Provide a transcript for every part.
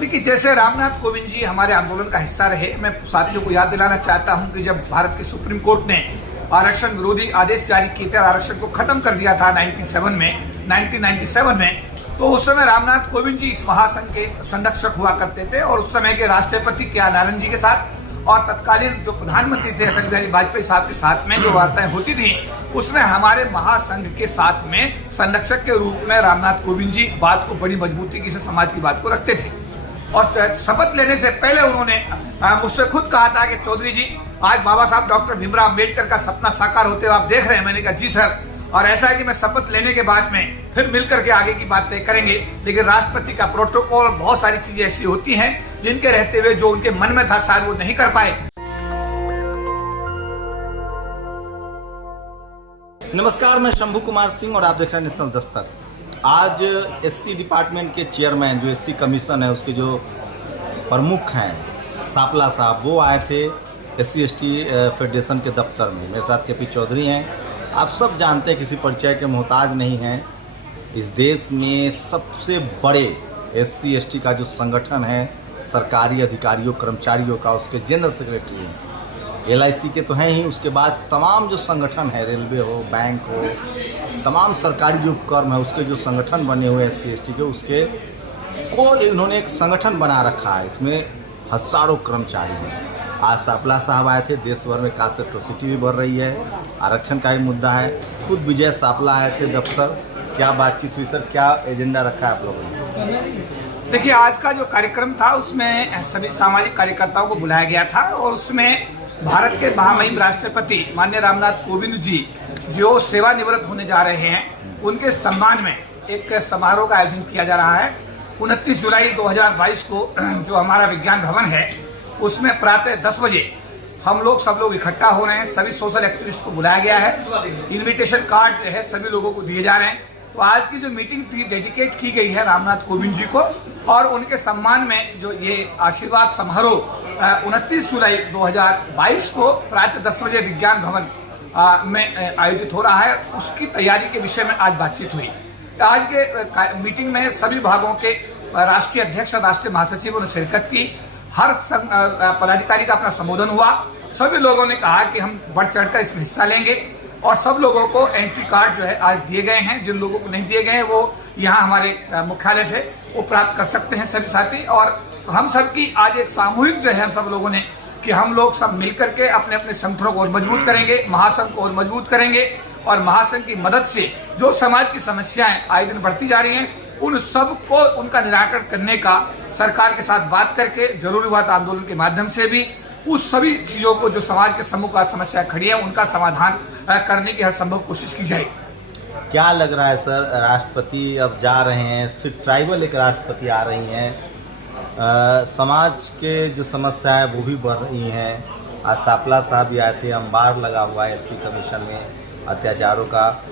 देखिए, जैसे रामनाथ कोविंद जी हमारे आंदोलन का हिस्सा रहे, मैं साथियों को याद दिलाना चाहता हूं कि जब भारत की सुप्रीम कोर्ट ने आरक्षण विरोधी आदेश जारी किए थे, आरक्षण को खत्म कर दिया था 1997 में, तो उस समय रामनाथ कोविंद जी इस महासंघ के संरक्षक हुआ करते थे और उस समय के राष्ट्रपति के नारायण जी के साथ और तत्कालीन जो प्रधानमंत्री थे अटल बिहारी वाजपेयी साहब के साथ में जो वार्ताएं होती थी, उसमें हमारे महासंघ के साथ में संरक्षक के रूप में रामनाथ कोविंद जी बात को बड़ी मजबूती से समाज की बात को रखते थे। और शपथ लेने से पहले उन्होंने मुझसे खुद कहा था कि चौधरी जी, आज बाबा साहब डॉक्टर भीमराव अम्बेडकर का सपना साकार होते हुए आप देख रहे हैं। मैंने कहा जी सर, और ऐसा है कि मैं शपथ लेने के बाद में फिर मिलकर के आगे की बात तय करेंगे, लेकिन राष्ट्रपति का प्रोटोकॉल, बहुत सारी चीजें ऐसी होती हैं जिनके रहते हुए जो उनके मन में था शायद वो नहीं कर पाए। नमस्कार, मैं शंभू कुमार सिंह और आप देख रहे हैं नेशनल दस्तक। आज एससी डिपार्टमेंट के चेयरमैन, जो एससी कमीशन है उसके जो प्रमुख हैं सापला साहब, वो आए थे एससी एसटी फेडरेशन के दफ्तर में। मेरे साथ केपी चौधरी हैं। आप सब जानते हैं, किसी परिचय के मोहताज नहीं हैं। इस देश में सबसे बड़े एससी एसटी का जो संगठन है, सरकारी अधिकारियों कर्मचारियों का, उसके जनरल सेक्रेटरी हैं। LIC के तो हैं ही, उसके बाद तमाम जो संगठन है, रेलवे हो, बैंक हो, तमाम सरकारी जो उपक्रम है, उसके जो संगठन बने हुए SC ST के, उसके को इन्होंने एक संगठन बना रखा है। इसमें हजारों कर्मचारी हैं। आज सापला साहब आए थे। देश भर में कास्ट एट्रोसिटी भी बढ़ रही है, आरक्षण का भी मुद्दा है। खुद विजय सापला आए थे दफ्तर। क्या बातचीत हुई सर, क्या एजेंडा रखा है आप लोगों ने? देखिए, आज का जो कार्यक्रम था उसमें सभी सामाजिक कार्यकर्ताओं को बुलाया गया था और उसमें भारत के महामहिम राष्ट्रपति माननीय रामनाथ कोविंद जी जो सेवानिवृत्त होने जा रहे हैं, उनके सम्मान में एक समारोह का आयोजन किया जा रहा है। 29 जुलाई 2022 को जो हमारा विज्ञान भवन है, उसमें प्रातः 10 बजे हम लोग सब लोग इकट्ठा हो रहे हैं। सभी सोशल एक्टिविस्ट को बुलाया गया है। इनविटेशन कार्ड है सभी लोगों को दिए जा रहे हैं। तो आज की जो मीटिंग थी डेडिकेट की गई है रामनाथ कोविंद जी को, और उनके सम्मान में जो ये आशीर्वाद समारोह 29 जुलाई 2022 को प्रातः 10 बजे विज्ञान भवन में आयोजित हो रहा है, उसकी तैयारी के विषय में आज बातचीत हुई। आज के मीटिंग में सभी भागों के राष्ट्रीय अध्यक्ष, राष्ट्रीय महासचिवों ने शिरकत की। हर पदाधिकारी का अपना संबोधन हुआ। सभी लोगों ने कहा कि हम बढ़ चढ़कर इसमें हिस्सा लेंगे और सब लोगों को एंट्री कार्ड जो है आज दिए गए हैं। जिन लोगों को नहीं दिए गए हैं वो यहाँ हमारे मुख्यालय से वो प्राप्त कर सकते हैं सभी साथी। और हम सब की आज एक सामूहिक जो है हम सब लोगों ने कि हम लोग सब मिलकर के अपने अपने संगठनों को और मजबूत करेंगे, महासंघ को और मजबूत करेंगे, और महासंघ की मदद से जो समाज की समस्याएं आए दिन बढ़ती जा रही हैं, उन सब को उनका निराकरण करने का सरकार के साथ बात करके, जरूरी बात आंदोलन के माध्यम से भी उस सभी चीजों को जो समाज के सम्मुख समस्या खड़ी है उनका समाधान करने की हर संभव कोशिश की जाएगी। क्या लग रहा है सर, राष्ट्रपति अब जा रहे हैं, फिर ट्राइबल एक राष्ट्रपति आ रही हैं, समाज के जो समस्या है वो भी बढ़ रही हैं। आज सापला साहब भी आए थे। अंबार लगा हुआ है SC कमीशन में अत्याचारों का।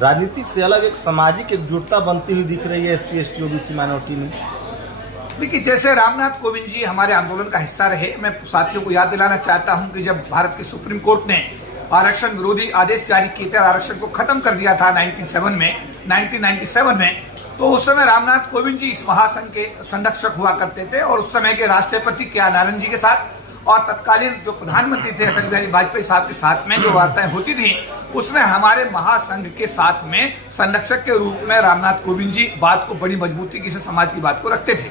राजनीतिक से अलग एक सामाजिक एकजुटता बनती हुई दिख रही है SC ST OBC माइनॉरिटी में। देखिए, जैसे रामनाथ कोविंद जी हमारे आंदोलन का हिस्सा रहे, मैं साथियों को याद दिलाना चाहता हूं कि जब भारत की सुप्रीम कोर्ट ने आरक्षण विरोधी आदेश जारी किए थे, आरक्षण को खत्म कर दिया था 1997 में, तो उस समय रामनाथ कोविंद जी इस महासंघ के संरक्षक हुआ करते थे और उस समय के राष्ट्रपति के नारायण जी के साथ और तत्कालीन जो प्रधानमंत्री थे अटल बिहारी वाजपेयी साहब के साथ में जो वार्ताएं होती थी, उसमें हमारे महासंघ के साथ में संरक्षक के रूप में रामनाथ कोविंद जी बात को बड़ी मजबूती से समाज की बात को रखते थे।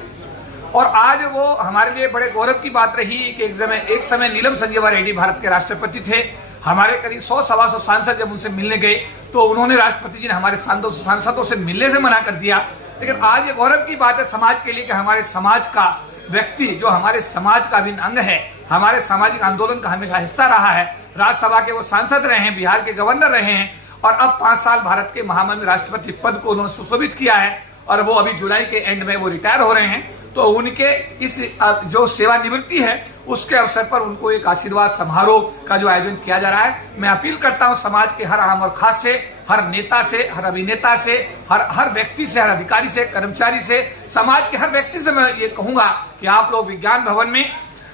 और आज वो हमारे लिए बड़े गौरव की बात रही कि एक समय नीलम संजीवा रेड्डी भारत के राष्ट्रपति थे। हमारे करीब 100-125 सांसद जब उनसे मिलने गए तो उन्होंने, राष्ट्रपति जी ने हमारे सांसदों से मिलने से मना कर दिया। लेकिन आज ये गौरव की बात है समाज के लिए कि हमारे समाज का व्यक्ति, जो हमारे समाज का अभिन्न अंग है, हमारे सामाजिक आंदोलन का हमेशा हिस्सा रहा है, राज्यसभा के वो सांसद रहे हैं, बिहार के गवर्नर रहे हैं, और अब 5 साल भारत के महामहिम राष्ट्रपति पद को उन्होंने सुशोभित किया है और वो अभी जुलाई के एंड में वो रिटायर हो रहे हैं। तो उनके इस जो सेवानिवृत्ति है उसके अवसर पर उनको एक आशीर्वाद समारोह का जो आयोजन किया जा रहा है। मैं अपील करता हूं समाज के हर आम और खास से, हर नेता से, हर अभिनेता से, हर व्यक्ति से, हर अधिकारी से, कर्मचारी से, समाज के हर व्यक्ति से मैं ये कहूंगा कि आप लोग विज्ञान भवन में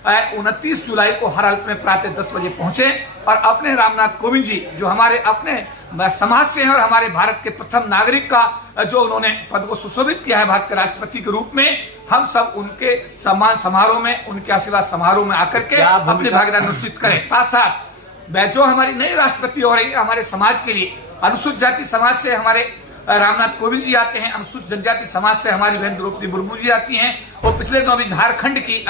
29 जुलाई को हर हालत में प्रातः 10 बजे पहुंचे और अपने रामनाथ कोविंद जी जो हमारे अपने समाज से हैं और हमारे भारत के प्रथम नागरिक का जो उन्होंने पद को सुशोभित किया है भारत के राष्ट्रपति के रूप में, हम सब उनके सम्मान समारोह में, उनके आशीर्वाद समारोह में आकर के अपनी भागीदारी निश्चित करें। साथ साथ जो हमारी नई राष्ट्रपति हो रही है हमारे समाज के लिए, अनुसूचित जाति समाज से हमारे रामनाथ कोविंद जी आते हैं, अनुसूचित जनजाति समाज से हमारी बहन द्रौपदी मुर्मू जी आती हैं। वो पिछले दिनों अभी झारखंड की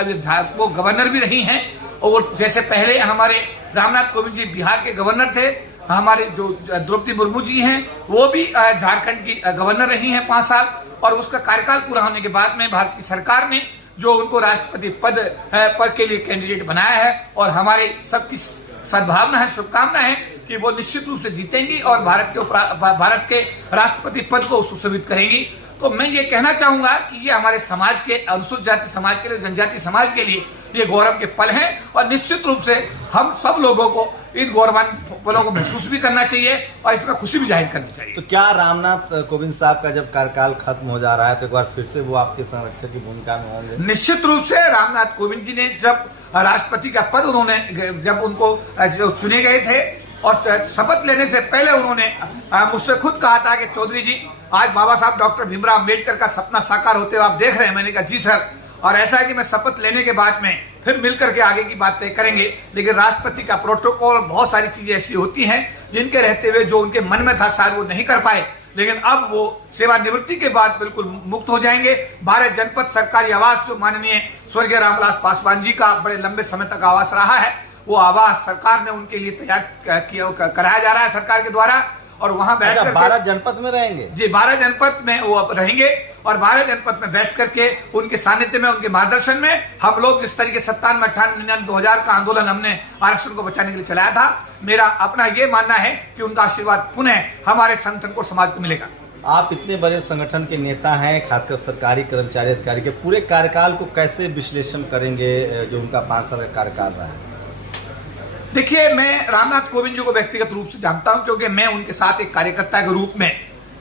वो गवर्नर भी रही हैं, और जैसे पहले हमारे रामनाथ कोविंद जी बिहार के गवर्नर थे, हमारे जो द्रौपदी मुर्मू जी हैं वो भी झारखंड की गवर्नर रही हैं 5 साल, और उसका कार्यकाल पूरा होने के बाद में भारत की सरकार ने जो उनको राष्ट्रपति पद के लिए कैंडिडेट बनाया है, और हमारे सबकी सद्भावना है, शुभकामना है कि वो निश्चित रूप से जीतेंगी और भारत के राष्ट्रपति पद को सुशोभित करेंगी। तो मैं ये कहना चाहूंगा कि ये हमारे समाज के, अनुसूचित जाति समाज के लिए, जनजाति समाज के लिए ये गौरव के पल हैं, और निश्चित रूप से हम सब लोगों को इन गौरवान्वित पलों को महसूस भी करना चाहिए और इसमें खुशी भी जाहिर करनी चाहिए। तो क्या रामनाथ कोविंद साहब का जब कार्यकाल खत्म हो जा रहा है तो एक बार फिर से वो आपके संरक्षक की भूमिका में होंगे? निश्चित रूप से रामनाथ कोविंद जी ने जब राष्ट्रपति का पद उन्होंने, जब उनको जो चुने गए थे और शपथ लेने से पहले उन्होंने मुझसे खुद कहा था कि चौधरी जी आज बाबा साहब डॉक्टर भीमराव अम्बेडकर का सपना साकार होते हुए आप देख रहे हैं। मैंने कहा जी सर, और ऐसा है कि मैं शपथ लेने के बाद में फिर मिलकर के आगे की बात तय करेंगे, लेकिन राष्ट्रपति का प्रोटोकॉल, बहुत सारी चीजें ऐसी होती हैं जिनके रहते हुए जो उनके मन में था शायद वो नहीं कर पाए, लेकिन अब वो सेवानिवृत्ति के बाद बिल्कुल मुक्त हो जाएंगे। 12 जनपद सरकारी आवास जो माननीय स्वर्गीय रामविलास पासवान जी का बड़े लंबे समय तक आवास रहा है, वो आवास सरकार ने उनके लिए तैयार कराया जा रहा है सरकार के द्वारा, और वहां बैठ कर 12 जनपद में रहेंगे जी, 12 जनपद में वो अब रहेंगे, और 12 जनपद में बैठ करके उनके सानिध्य में, उनके मार्गदर्शन में हम लोग जिस तरीके 97, 98, 99, 2000 का आंदोलन हमने आरक्षण को बचाने के लिए चलाया था, मेरा अपना ये मानना है कि उनका आशीर्वाद पुनः हमारे संगठन को, समाज को मिलेगा। आप इतने बड़े संगठन के नेता हैं, खासकर सरकारी कर्मचारी अधिकारी के पूरे कार्यकाल को कैसे विश्लेषण करेंगे जो उनका 5 साल का कार्यकाल रहा है? देखिए, मैं रामनाथ कोविंद जी को व्यक्तिगत रूप से जानता हूं, क्योंकि मैं उनके साथ एक कार्यकर्ता के रूप में,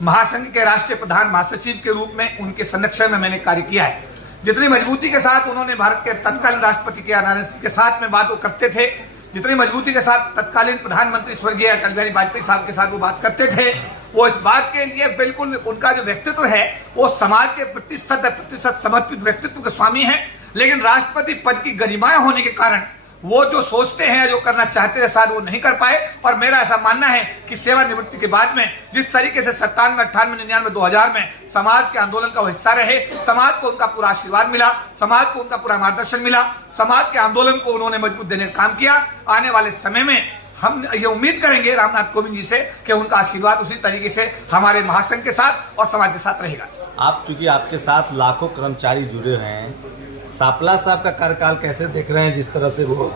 महासंघ के राष्ट्रीय प्रधान महासचिव के रूप में उनके संरक्षण में मैंने कार्य किया है। जितनी मजबूती के साथ उन्होंने भारत के तत्कालीन राष्ट्रपति के नारायण के साथ में बात करते थे, जितनी मजबूती के साथ तत्कालीन प्रधानमंत्री स्वर्गीय अटल बिहारी वाजपेयी साहब के साथ वो बात करते थे, वो इस बात के लिए बिल्कुल उनका जो व्यक्तित्व है वो समाज के प्रति 100% समर्पित व्यक्तित्व के स्वामी है। लेकिन राष्ट्रपति पद की गरिमाएं होने के कारण वो जो सोचते हैं, जो करना चाहते हैं, शायद वो नहीं कर पाए। और मेरा ऐसा मानना है कि सेवानिवृत्ति के बाद में जिस तरीके से 97, 98, 99, 2000 में समाज के आंदोलन का वो हिस्सा रहे, समाज को उनका पूरा आशीर्वाद मिला, समाज को उनका पूरा मार्गदर्शन मिला, समाज के आंदोलन को उन्होंने मजबूत देने का काम किया। आने वाले समय में हम ये उम्मीद करेंगे रामनाथ कोविंद जी से कि उनका आशीर्वाद उसी तरीके से हमारे महासंघ के साथ और समाज के साथ रहेगा। आप चूंकि आपके साथ लाखों कर्मचारी जुड़े हैं, सापला साहब का कार्यकाल कैसे देख रहे हैं जिस तरह से वो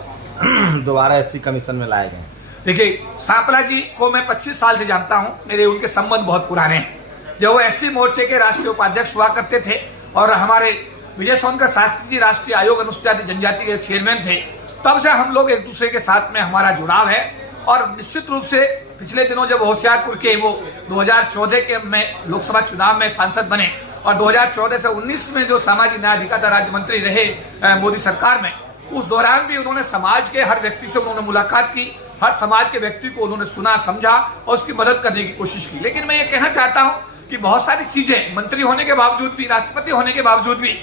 दोबारा एससी कमीशन में लाए गए? देखिए, सापला जी को मैं 25 साल से जानता हूं, मेरे उनके संबंध बहुत पुराने हैं। जब वो एससी मोर्चे के राष्ट्रीय उपाध्यक्ष हुआ करते थे और हमारे विजय सोनकर शास्त्री जी राष्ट्रीय आयोग अनुसूचित जनजाति के चेयरमैन थे, तब से हम लोग एक दूसरे के साथ में हमारा जुड़ाव है। और निश्चित रूप से पिछले दिनों जब होशियारपुर के वो 2014 के में लोकसभा चुनाव में सांसद बने और 2014 से 19 में जो सामाजिक न्याय अधिकारिता राज्य मंत्री रहे मोदी सरकार में, उस दौरान भी उन्होंने समाज के हर व्यक्ति से उन्होंने मुलाकात की, हर समाज के व्यक्ति को उन्होंने सुना, समझा और उसकी मदद करने की कोशिश की। लेकिन मैं ये कहना चाहता हूं कि बहुत सारी चीजें, मंत्री होने के बावजूद भी, राष्ट्रपति होने के बावजूद भी,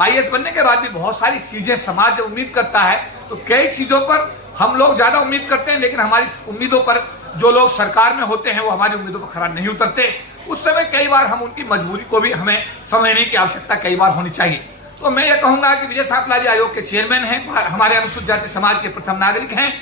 IAS बनने के बाद भी बहुत सारी चीजें समाज उम्मीद करता है, तो कई चीजों पर हम लोग ज्यादा उम्मीद करते हैं, लेकिन हमारी उम्मीदों पर जो लोग सरकार में होते हैं वो हमारी उम्मीदों पर खरा नहीं उतरते। उस समय कई बार हम उनकी मजबूरी को भी हमें समझने की आवश्यकता कई बार होनी चाहिए। तो मैं ये कहूंगा कि विजय सापला जी आयोग के चेयरमैन हैं, हमारे अनुसूचित जाति समाज के प्रथम नागरिक हैं,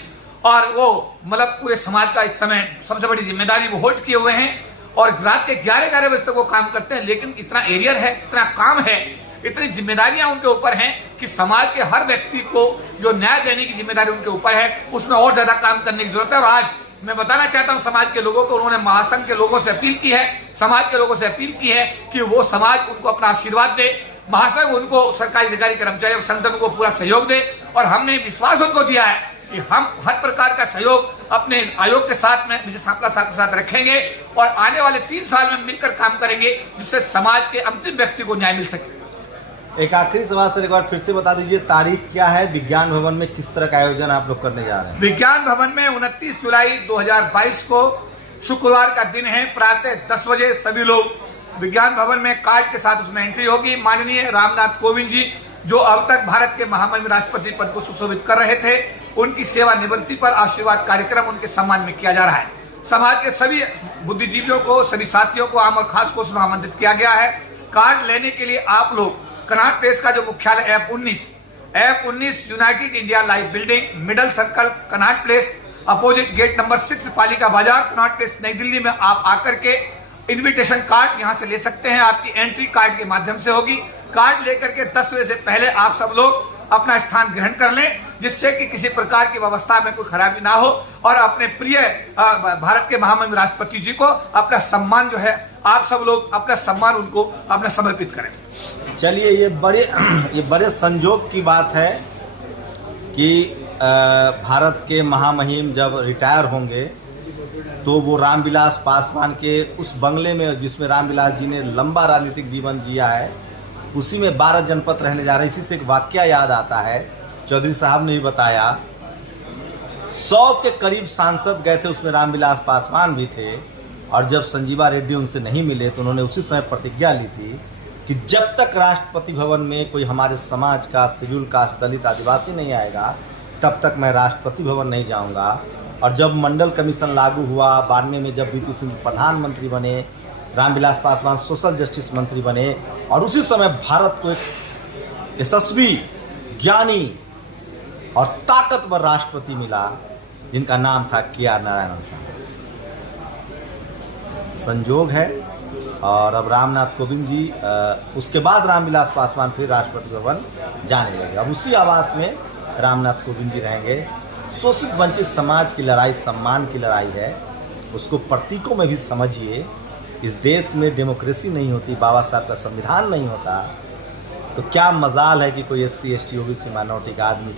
और वो मतलब पूरे समाज का इस समय सबसे बड़ी जिम्मेदारी वो होल्ड किए हुए हैं, और रात के 11 बजे तक वो काम करते हैं। लेकिन इतना एरियर है, इतना काम है, इतनी जिम्मेदारियां उनके ऊपर हैं कि समाज के हर व्यक्ति को जो न्याय देने की जिम्मेदारी उनके ऊपर है, उसमें और ज्यादा काम करने की जरूरत है। और आज मैं बताना चाहता हूं समाज के लोगों को, उन्होंने महासंघ के लोगों से अपील की है, समाज के लोगों से अपील की है कि वो समाज उनको अपना आशीर्वाद दे, महासंघ उनको, सरकारी अधिकारी कर्मचारी और संगठन को पूरा सहयोग दे। और हमने विश्वास उनको दिया है कि हम हर प्रकार का सहयोग अपने आयोग के साथ में विजय सापला साहब के साथ रखेंगे और आने वाले 3 साल में मिलकर काम करेंगे, जिससे समाज के अंतिम व्यक्ति को न्याय मिल सके। एक आखिरी सवाल सर, एक बार फिर से बता दीजिए, तारीख क्या है? विज्ञान भवन में किस तरह का आयोजन आप लोग करने जा रहे हैं? विज्ञान भवन में 29 जुलाई 2022 को शुक्रवार का दिन है। प्रातः 10 बजे सभी लोग विज्ञान भवन में कार्ड के साथ उसमें एंट्री होगी। माननीय रामनाथ कोविंद जी जो अब तक भारत के महामहिम राष्ट्रपति पद को सुशोभित कर रहे थे, उनकी सेवानिवृत्ति पर आशीर्वाद कार्यक्रम उनके सम्मान में किया जा रहा है। समाज के सभी बुद्धिजीवियों को, सभी साथियों को, आम और खास को उसमें आमंत्रित किया गया है। कार्ड लेने के लिए आप लोग कनॉट प्लेस का जो मुख्यालय F19 United India life building, middle circle, Connaught Place, opposite gate number 6, Palika बाजार, कनॉट प्लेस, नई दिल्ली में आप आकर के इन्विटेशन कार्ड यहां से ले सकते हैं। आपकी एंट्री कार्ड के माध्यम से होगी। कार्ड लेकर के 10 बजे से पहले आप सब लोग अपना स्थान ग्रहण कर लें, जिससे कि किसी प्रकार की व्यवस्था में कोई खराबी ना हो और अपने प्रिय भारत के महामहिम राष्ट्रपति जी को अपना सम्मान जो है, आप सब लोग अपना सम्मान उनको अपना समर्पित करें। चलिए, ये बड़े संजोग की बात है कि भारत के महामहिम जब रिटायर होंगे तो वो रामविलास पासवान के उस बंगले में, जिसमें रामविलास जी ने लंबा राजनीतिक जीवन जिया है, उसी में 12 जनपद रहने जा रहे हैं। इसी से एक वाकया याद आता है, चौधरी साहब ने भी बताया, 100 के करीब सांसद गए थे, उसमें रामविलास पासवान भी थे। और जब संजीवा रेड्डी उनसे नहीं मिले तो उन्होंने उसी समय प्रतिज्ञा ली थी कि जब तक राष्ट्रपति भवन में कोई हमारे समाज का शेड्यूल कास्ट, दलित, आदिवासी नहीं आएगा, तब तक मैं राष्ट्रपति भवन नहीं जाऊंगा। और जब मंडल कमीशन लागू हुआ 92 में, जब वीपी सिंह प्रधानमंत्री बने, रामविलास पासवान सोशल जस्टिस मंत्री बने, और उसी समय भारत को एक यशस्वी, ज्ञानी और ताकतवर राष्ट्रपति मिला जिनका नाम था KR नारायणन साहब। संजोग है। और अब रामनाथ कोविंद जी, उसके बाद रामविलास पासवान फिर राष्ट्रपति भवन जाने लगे। अब उसी आवास में रामनाथ कोविंद जी रहेंगे। शोषित वंचित समाज की लड़ाई सम्मान की लड़ाई है, उसको प्रतीकों में भी समझिए। इस देश में डेमोक्रेसी नहीं होती, बाबा साहब का संविधान नहीं होता, तो क्या मजाल है कि कोई SC ST OBC माइनॉरिटी का आदमी,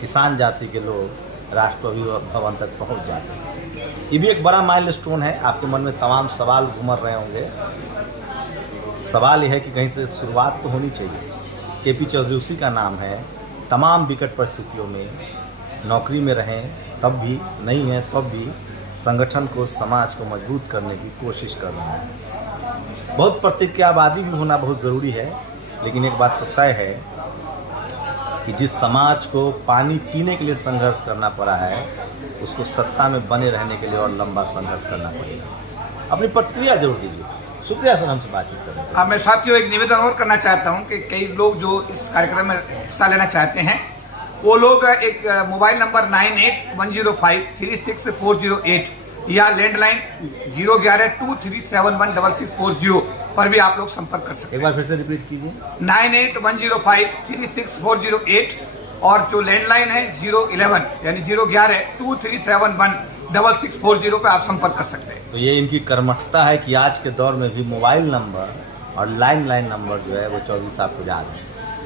किसान जाति के लोग राष्ट्रपति भवन तक पहुंच जाते हैं। ये भी एक बड़ा माइलस्टोन है। आपके मन में तमाम सवाल घूमर रहे होंगे। सवाल यह है कि कहीं से शुरुआत तो होनी चाहिए। KP चौधरी उसी का नाम है। तमाम विकट परिस्थितियों में नौकरी में रहें, तब भी नहीं है तब भी संगठन को, समाज को मजबूत करने की कोशिश कर रहे हैं। बहुत प्रतिज्ञावादी भी होना बहुत ज़रूरी है, लेकिन एक बात तो तय है कि जिस समाज को पानी पीने के लिए संघर्ष करना पड़ा है, उसको सत्ता में बने रहने के लिए और लंबा संघर्ष करना पड़ेगा। अपनी प्रतिक्रिया जरूर दीजिए। शुक्रिया सर, हमसे बातचीत करने के लिए। मैं साथियों एक निवेदन और करना चाहता हूं कि कई लोग जो इस कार्यक्रम में हिस्सा लेना चाहते हैं, वो लोग एक मोबाइल नंबर 9810536408 या लैंडलाइन 01123716640 पर भी आप लोग संपर्क कर सकते हैं। एक बार फिर से रिपीट कीजिए। 9810536408 और जो लैंडलाइन है 011 यानी 01123716640 पे आप संपर्क कर सकते हैं। तो ये इनकी कर्मठता है कि आज के दौर में भी मोबाइल नंबर और लैंडलाइन नंबर जो है वो चौधरी साहब को याद है।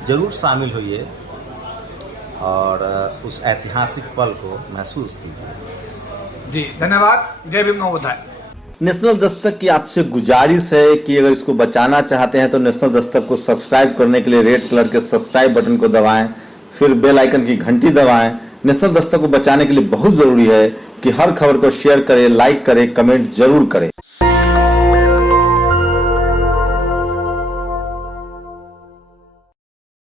जरूर शामिल होइए और उस ऐतिहासिक पल को महसूस कीजिए। जी धन्यवाद। जय भीम, नमोबुद्धाय। नेशनल दस्तक की आपसे गुजारिश है कि अगर इसको बचाना चाहते हैं तो नेशनल दस्तक को सब्सक्राइब करने के लिए रेड कलर के सब्सक्राइब बटन को दबाएं, फिर बेल आइकन की घंटी दबाएं। नेशनल दस्तक को बचाने के लिए बहुत जरूरी है कि हर खबर को शेयर करें, लाइक करें, कमेंट जरूर करें।